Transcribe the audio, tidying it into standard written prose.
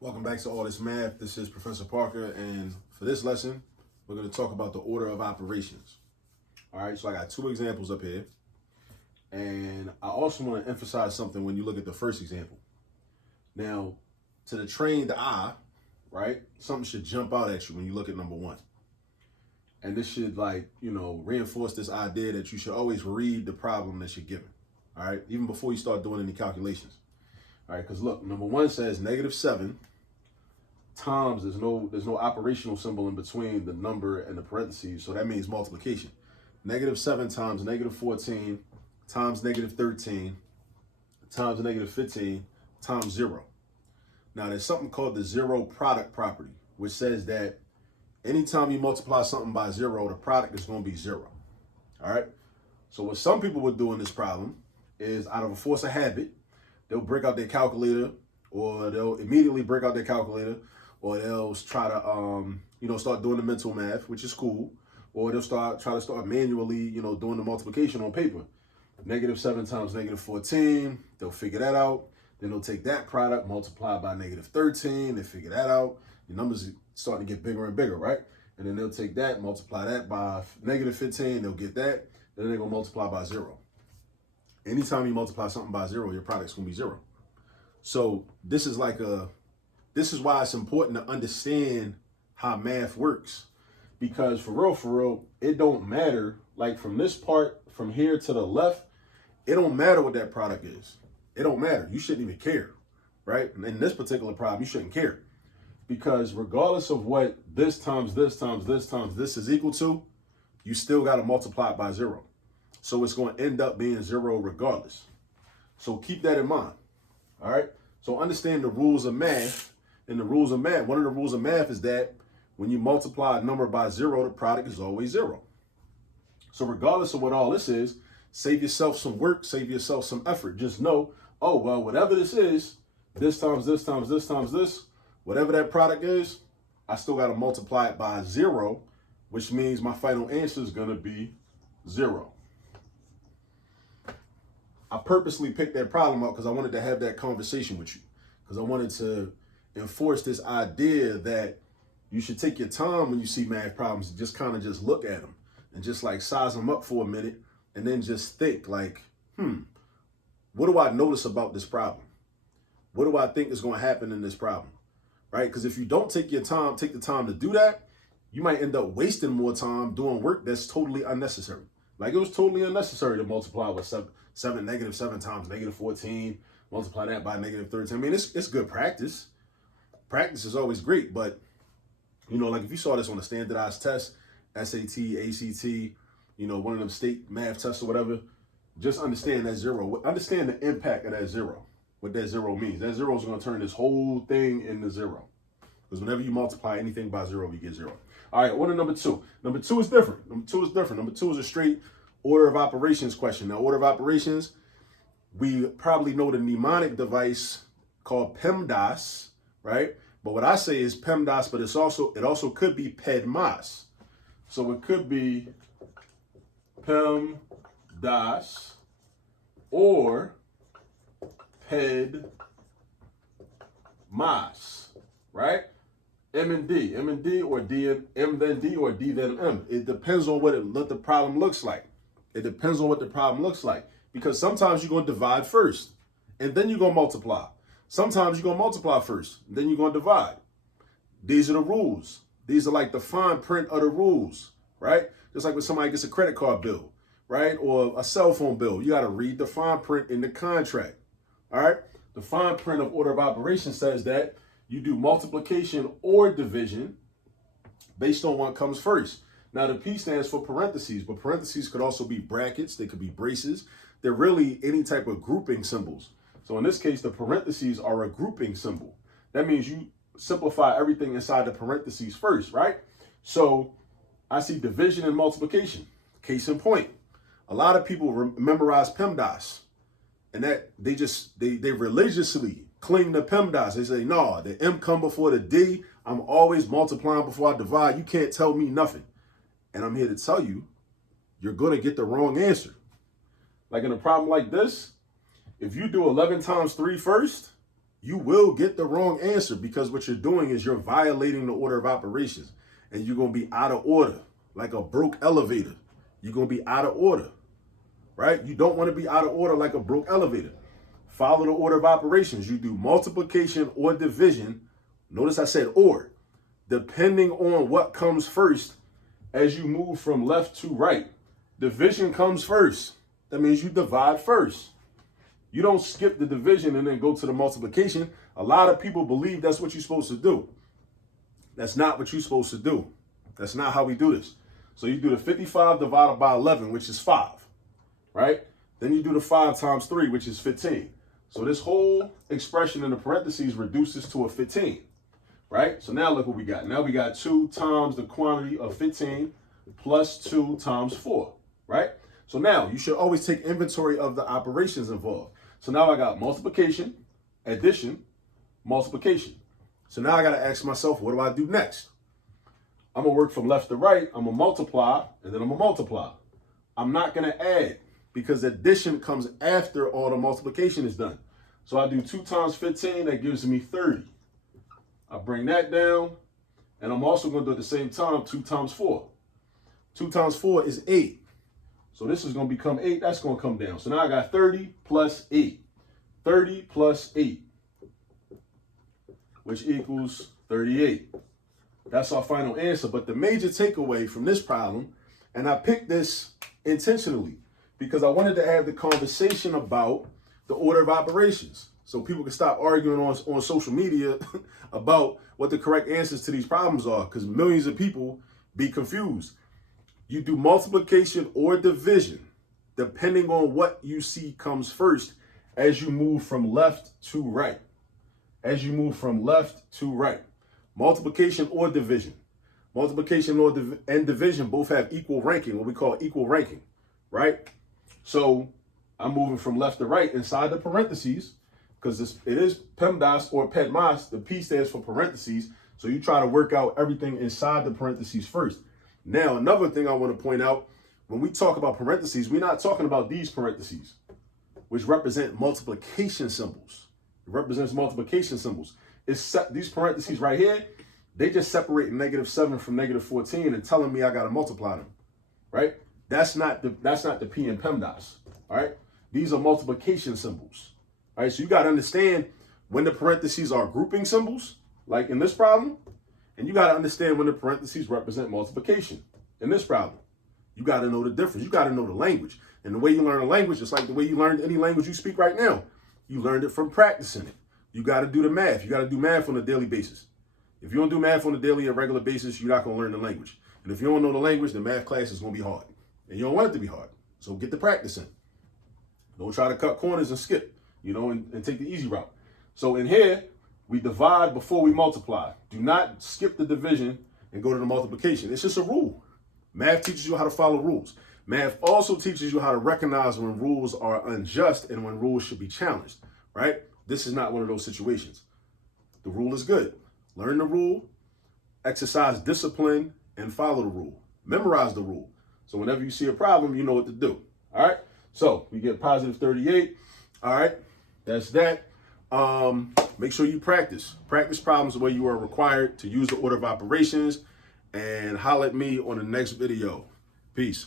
Welcome back to All This Math. This is Professor Parker, and for this lesson, we're going to talk about the order of operations. All right, so I got two examples up here, and I also want to emphasize something when you look at the first example. Now, to the trained eye, right, something should jump out at you when you look at number one. And this should, reinforce this idea that you should always read the problem that you're given, all right, even before you start doing any calculations. All right, because look, number one says -7 times, there's no operational symbol in between the number and the parentheses, so that means multiplication. -7 times -14 times -13 times -15 times 0. Now, there's something called the zero product property, which says that anytime you multiply something by 0, the product is going to be 0. All right? So what some people would do in this problem is, out of a force of habit, they'll break out their calculator, or they'll immediately break out their calculator, or they'll try to, start doing the mental math, which is cool, or they'll try to start manually, doing the multiplication on paper. -7 times -14, they'll figure that out. Then they'll take that product, multiply by -13, they figure that out. Your numbers are starting to get bigger and bigger, right? And then they'll take that, multiply that by -15, they'll get that. Then they're going to multiply by 0. Anytime you multiply something by 0, your product's going to be 0. So this is why it's important to understand how math works, because for real, it don't matter. Like, from this part, from here to the left, it don't matter what that product is. It don't matter. You shouldn't even care, right? In this particular problem, you shouldn't care, because regardless of what this times this times this times this is equal to, you still got to multiply it by 0. So it's going to end up being 0 regardless. So keep that in mind, all right? So understand the rules of math. And the rules of math, one of the rules of math is that when you multiply a number by 0, the product is always 0. So regardless of what all this is, save yourself some work, save yourself some effort. Just know, oh, well, whatever this is, this times this times this times this, whatever that product is, I still got to multiply it by 0, which means my final answer is going to be 0. I purposely picked that problem up because I wanted to have that conversation with you, because I wanted to enforce this idea that you should take your time when you see math problems and just kind of just look at them and just like size them up for a minute, and then just think like, what do I notice about this problem? What do I think is going to happen in this problem, right? Because if you don't take the time to do that, you might end up wasting more time doing work that's totally unnecessary. Like, it was totally unnecessary to multiply with -7 times -14, multiply that by -13. I mean, it's good practice. Practice is always great, but like if you saw this on a standardized test, SAT, ACT, one of them state math tests or whatever, just understand that 0. Understand the impact of that 0. What that 0 means. That 0 is going to turn this whole thing into 0. Because whenever you multiply anything by 0, you get 0. All right, what is number 2? Number 2 is different. Number 2 is a straight order of operations question. Now, order of operations, we probably know the mnemonic device called PEMDAS, right? But what I say is PEMDAS, but it also could be PEDMAS. So it could be PEMDAS or PEDMAS, right? M and D or D and M then D or D then M. It depends on what the problem looks like. It depends on what the problem looks like, because sometimes you're going to divide first and then you're going to multiply. Sometimes you're going to multiply first, then you're going to divide. These are the rules. These are like the fine print of the rules, right? Just like when somebody gets a credit card bill, right? Or a cell phone bill. You got to read the fine print in the contract, all right? The fine print of order of operations says that you do multiplication or division based on what comes first. Now, the P stands for parentheses, but parentheses could also be brackets. They could be braces. They're really any type of grouping symbols. So in this case, the parentheses are a grouping symbol. That means you simplify everything inside the parentheses first, right? So I see division and multiplication. Case in point, a lot of people memorize PEMDAS, and that they religiously cling to PEMDAS. They say, no, the M come before the D. I'm always multiplying before I divide. You can't tell me nothing. And I'm here to tell you, you're going to get the wrong answer. Like in a problem like this, if you do 11 times 3 first, you will get the wrong answer because what you're doing is you're violating the order of operations and you're going to be out of order like a broke elevator. You're going to be out of order, right? You don't want to be out of order like a broke elevator. Follow the order of operations. You do multiplication or division. Notice I said or. Depending on what comes first as you move from left to right. Division comes first. That means you divide first. You don't skip the division and then go to the multiplication. A lot of people believe that's what you're supposed to do. That's not what you're supposed to do. That's not how we do this. So you do the 55 divided by 11, which is 5, right? Then you do the 5 times 3, which is 15. So this whole expression in the parentheses reduces to a 15, right? So now look what we got. Now we got 2 times the quantity of 15 plus 2 times 4, right? So now you should always take inventory of the operations involved. So now I got multiplication, addition, multiplication. So now I got to ask myself, what do I do next? I'm going to work from left to right. I'm going to multiply, and then I'm going to multiply. I'm not going to add because addition comes after all the multiplication is done. So I do 2 times 15. That gives me 30. I bring that down, and I'm also going to do at the same time 2 times 4. 2 times 4 is 8. So this is going to become 8. That's going to come down. So now I got 30 plus 8. 30 plus 8, which equals 38. That's our final answer. But the major takeaway from this problem, and I picked this intentionally because I wanted to have the conversation about the order of operations so people can stop arguing on social media about what the correct answers to these problems are, because millions of people be confused. You do multiplication or division depending on what you see comes first as you move from left to right. As you move from left to right. Multiplication or division. Multiplication and division both have equal ranking, what we call equal ranking, right? So I'm moving from left to right inside the parentheses because it is PEMDAS or PEDMAS. The P stands for parentheses. So you try to work out everything inside the parentheses first. Now, another thing I want to point out, when we talk about parentheses, we're not talking about these parentheses, which represent multiplication symbols. It represents multiplication symbols. These parentheses right here, they just separate -7 from -14 and telling me I got to multiply them, right? That's not the P in PEMDAS, all right? These are multiplication symbols, all right? So you got to understand when the parentheses are grouping symbols, like in this problem, and you got to understand when the parentheses represent multiplication. In this problem, you got to know the difference. You got to know the language. And the way you learn a language, just like the way you learn any language you speak right now, you learned it from practicing it. You got to do the math. You got to do math on a daily basis. If you don't do math on a daily and regular basis, you're not going to learn the language. And if you don't know the language, the math class is going to be hard. And you don't want it to be hard. So get the practice in. Don't try to cut corners and skip, and take the easy route. So in here, we divide before we multiply. Do not skip the division and go to the multiplication. It's just a rule. Math teaches you how to follow rules. Math also teaches you how to recognize when rules are unjust and when rules should be challenged, right? This is not one of those situations. The rule is good. Learn the rule, exercise discipline, and follow the rule. Memorize the rule. So whenever you see a problem, you know what to do. All right? So we get positive 38. All right? That's that. Make sure you practice. Practice problems where you are required to use the order of operations. And holler at me on the next video. Peace.